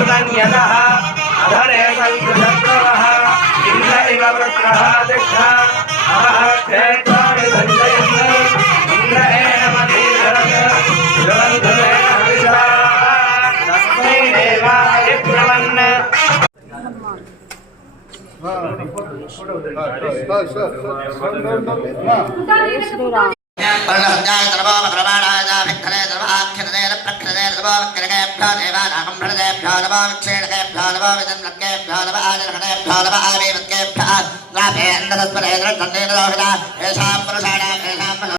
अमृतन्यदः अधरे सन्तशत्रवः इन्द्र इव वृत्रः दिक्षा अवः क्षेत्राणि सञ्जयन् इन्द्र एनमधीधरत् शिवन्धरेण हविषा तस्मै देवाय ब्रवन्